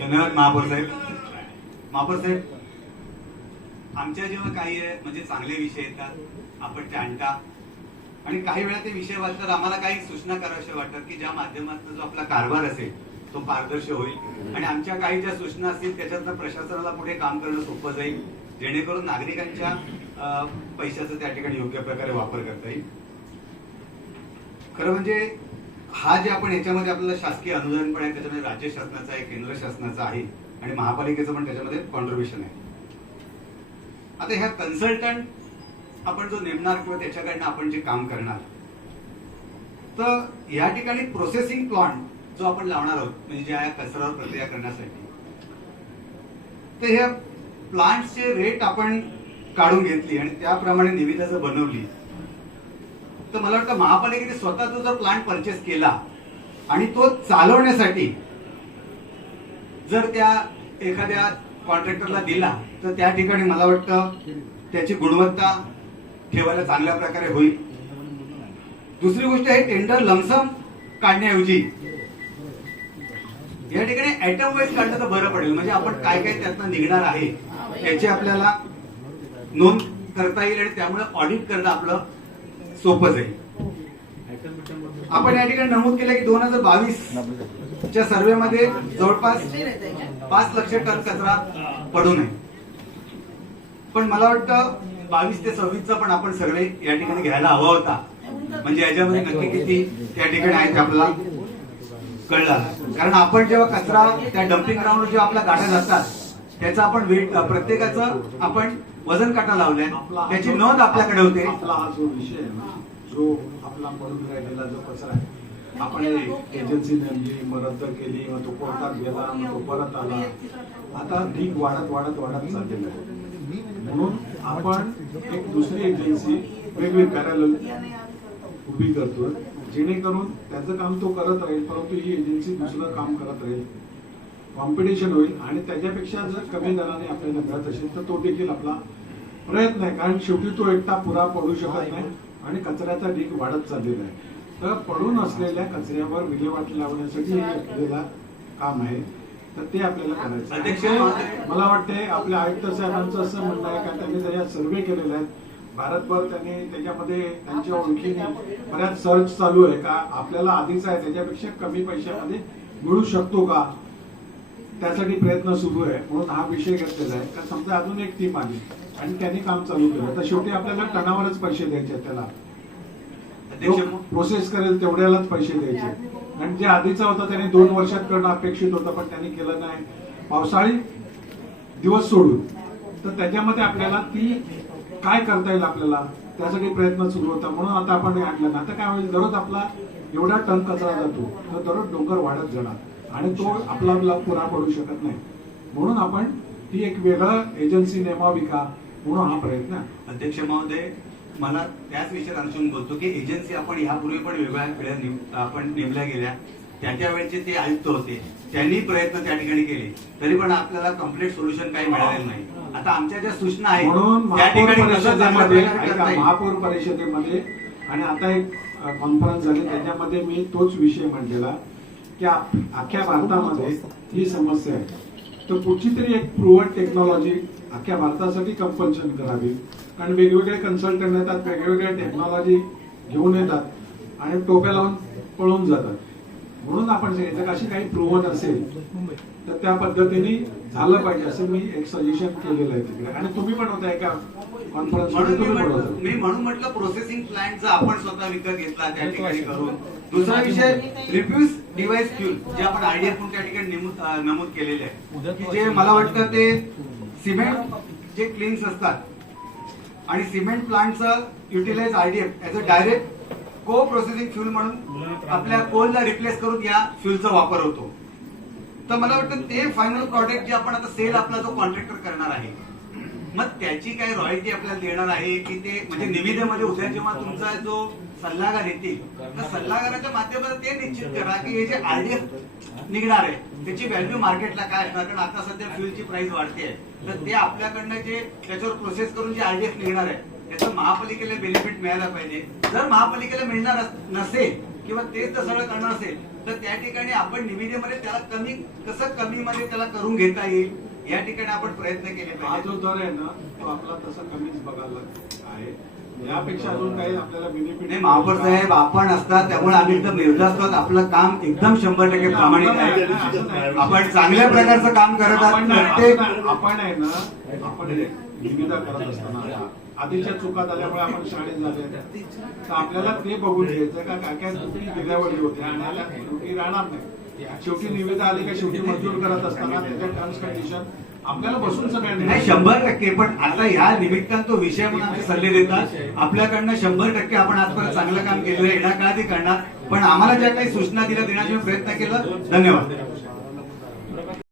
धन्यवाद महापौर साहेब. महापौर साहेब, आमच्या जेव्हा काही म्हणजे चांगले विषय येतात आपण ते आणता आणि काही वेळा ते विषय वाचतात आम्हाला काही सूचना कराव्याशा वाटतात की ज्या माध्यमातून जो आपला कारभार असेल तो पारदर्शी होईल आणि आमच्या काही ज्या सूचना असतील त्याच्यातनं प्रशासनाला पुढे काम करणं सोपं जाईल, जेणेकरून नागरिकांच्या पैशाचा त्या ठिकाणी योग्य प्रकारे वापर करता येईल. खरं म्हणजे हा जे आपण याच्यामध्ये आपल्याला शासकीय अनुदान पण आहे, त्याच्यामध्ये राज्य शासनाचा आहे, केंद्र शासनाचा आहे आणि महापालिकेचं पण त्याच्यामध्ये कॉन्ट्रीब्युशन आहे. आता ह्या कन्सल्टंट आपण जो नेमणार किंवा त्याच्याकडनं आपण जे काम करणार, तर या ठिकाणी प्रोसेसिंग प्लांट जो आपण लावणार आहोत म्हणजे ज्या कचऱ्यावर प्रक्रिया करण्यासाठी, तर ह्या प्लांटचे रेट आपण काढून घेतली आणि त्याप्रमाणे निविदा जर बनवली तर मला वाटतं महापालिकेने स्वतःचा जर प्लांट परचेस केला आणि तो चालवण्यासाठी जर त्या एखाद्या कॉन्ट्रॅक्टरला दिला तर त्या ठिकाणी मला वाटतं त्याची गुणवत्ता ठेवायला चांगल्या प्रकारे होईल. दुसरी गोष्ट आहे, टेंडर लमसम काढण्याऐवजी या ठिकाणी आयटम वाईज काढलं तर बरं पडेल. म्हणजे आपण काय काय त्यातनं निघणार आहे त्याची आपल्याला नोंद करता येईल आणि त्यामुळे ऑडिट करणं आपलं सोपं जाईल. आपण या ठिकाणी नमूद केलं की 2022च्या सर्वेमध्ये जवळपास 5 लाख टन कचरा पडू नये, पण मला वाटतं 22 ते 26चा पण आपण सर्वे या ठिकाणी घ्यायला हवा होता. म्हणजे याच्यामध्ये नक्की किती त्या ठिकाणी आहे ते आपल्याला कळलं. कारण आपण जेव्हा कचरा त्या डम्पिंग ग्राउंडवर जेव्हा आपल्या गाड्या जातात त्याचा आपण वेट प्रत्येकाचं आपण वजन काटा लावलाय, त्याची नोंद आपल्याकडे होते. आपला हा जो विषय आहे ना, जो आपला पडून राहिलेला जो कचरा आहे, आपण एजन्सी नेमली, मग रद्द केली, मग तो कोर्टात गेला, मग तो परत आला, आता ढीग वाढत वाढत वाढत चाललेला आहे. म्हणून आपण एक दुसरी एजन्सी वेगळी कार्यालय उभी करतोय, जेणेकरून त्याचं काम तो करत राहील, परंतु ही एजन्सी दुसरं काम करत राहील, कॉम्पिटिशन होईल आणि त्याच्यापेक्षा जर कमी दराने आपल्याला मिळत असेल तर तो देखील आपला प्रयत्न आहे. कारण शेवटी तो एकटा पुरा पडू शकत नाही आणि कचऱ्याचा ढीग वाढत चाललेला आहे. तर पडून असलेल्या कचऱ्यावर विल्हेवाट लावण्यासाठी हे आपल्याला काम आहे, तर ते आपल्याला करायचं. मला वाटते आपल्या आयुक्त साहेबांचं असं म्हणणं आहे का त्यांनी त्याच्यात सर्वे केलेले आहेत भारतभर, त्यांनी त्याच्यामध्ये त्यांच्या ओळखीने बऱ्याच सर्च चालू आहे का आपल्याला आधीच आहे त्याच्यापेक्षा कमी पैशामध्ये मिळू शकतो का, त्यासाठी प्रयत्न सुरू आहे. म्हणून हा विषय घेतलेला आहे का समजा अजून एक टीम आली आणि त्यांनी काम चालू केलं तर शेवटी आपल्याला टनावरच पैसे द्यायचे, त्याला प्रोसेस करेल तेवढ्यालाच पैसे द्यायचे. आणि जे आधीचा होता त्याने 2 वर्षात करणं अपेक्षित होतं पण त्यांनी केलं नाही, पावसाळी दिवस सोडून. तर त्याच्यामध्ये आपल्याला ती काय करता येईल आपल्याला त्यासाठी प्रयत्न सुरू होता. म्हणून आता आपण आणलं ना, आता काय होईल, दररोज आपला एवढा टन कचरा जातो तर दररोज डोंगर वाढत जाणार आणि तो आपला पुरा पडू शकत नाही. म्हणून आपण ती एक वेगळं एजन्सी नेमावी का, म्हणून हा प्रयत्न. अध्यक्ष महोदय, मला त्याच विषयात अनुसरून बोलतो की एजन्सी आपण यापूर्वी पण वेगळ्या वेळा आपण नेमल्या गेल्या, त्याच्या वेळचे ते आयुक्त होते, त्यांनी प्रयत्न त्या ठिकाणी केले, तरी पण आपल्याला कम्प्लीट सोल्युशन काही मिळालेलं नाही. आता आमच्या ज्या सूचना आहेत म्हणून त्या ठिकाणी महापौर परिषदेमध्ये आणि आता एक कॉन्फरन्स झाली त्याच्यामध्ये मी तोच विषय मांडलेला की अख्ख्या भारतामध्ये ही समस्या आहे, तर कुठची तरी एक प्रूव्हन टेक्नॉलॉजी अख्ख्या भारतासाठी कंपल्शन करावी. कारण वेगवेगळे कन्सल्टंट येतात, वेगवेगळ्या टेक्नॉलॉजी घेऊन येतात आणि टोप्या लावून पळून जातात. म्हणून आपण सांगितलं अशी काही प्रूव्हन असेल तर त्या पद्धतीने झालं पाहिजे असं मी एक सजेशन केलेलं आहे तिकडे. आणि तुम्ही पण होता एका कॉन्फरन्स मी म्हणून म्हटलं प्रोसेसिंग प्लांट जर आपण स्वतः विकत घेतला त्या ठिकाणी करून. दुसरा विषय रिफ्यूज डिव्हाइस फ्यूल जे आपण आयडीएफ त्या ठिकाणी नमूद केलेले आहे की जे मला वाटतं ते सिमेंट जे क्लिन्स असतात आणि सिमेंट प्लांटचं utilise IDF as a direct co processing fuel म्हणून आपल्या कोलला रिप्लेस करून या फ्यूलचा वापर होतो. तर मला वाटतं ते फायनल प्रॉडक्ट जे आपण आता सेल आपला जो कॉन्ट्रॅक्टर करणार आहे मग त्याची काय रॉयल्टी आपल्याला देणार आहे की ते म्हणजे निविदेमध्ये उद्या जेव्हा तुमचा जो सल्लागार येतील तर सल्लागाराच्या माध्यमातून ते निश्चित करा की हे जे आयडीएफ निघणार आहे त्याची व्हॅल्यू मार्केटला काय असणार. कारण आता सध्या फ्यूलची प्राइस वाढते आहे, तर ते आपल्याकडनं जे त्याच्यावर प्रोसेस करून जे आयडीएफ निघणार आहे त्याचं महापालिकेला बेनिफिट मिळायला पाहिजे. जर महापालिकेला मिळणार नसेल किंवा तेच जर सगळं करणार असेल तर त्या ठिकाणी आपण निविदेमध्ये त्याला कसं कमी मध्ये त्याला करून घेता येईल या ठिकाणी आपण प्रयत्न केले हा पाहिजे. जो दर आहे ना तो आपला तसा कमीच बघायला आहे. यापेक्षा अजून काही आपल्याला बेनिफिट नाही महापौर साहेब आपण असतात त्यामुळे आम्ही एकदम निर्धास्त आहोत. आपलं काम एकदम 100% प्रामाणिक आहे. आपण चांगल्या प्रकारचं काम करत आहात. प्रत्येक आपण आहे ना आपण निविदा करत असताना आधीच्या चुका झाल्यामुळे आपण शाळेत झाले तर आपल्याला ते बघून घ्यायचं का काय त्रुटी दिल्यावरली होते आणि आता त्रुटी राहणार नाही. शेवटी निविदा आली का शेवटी मंजूर करत असताना त्याच्या टर्म्स कंडिशन आपल्याला बसून सगळ्यांनी नाही 100%. पण आता ह्या निमित्तानं तो विषय म्हणून आमचे सल्ले देतात. आपल्याकडनं 100% आपण आजपर्यंत चांगलं काम केलं येणार काळात करणार. पण आम्हाला ज्या काही सूचना दिल्या देण्याचा प्रयत्न केला. धन्यवाद.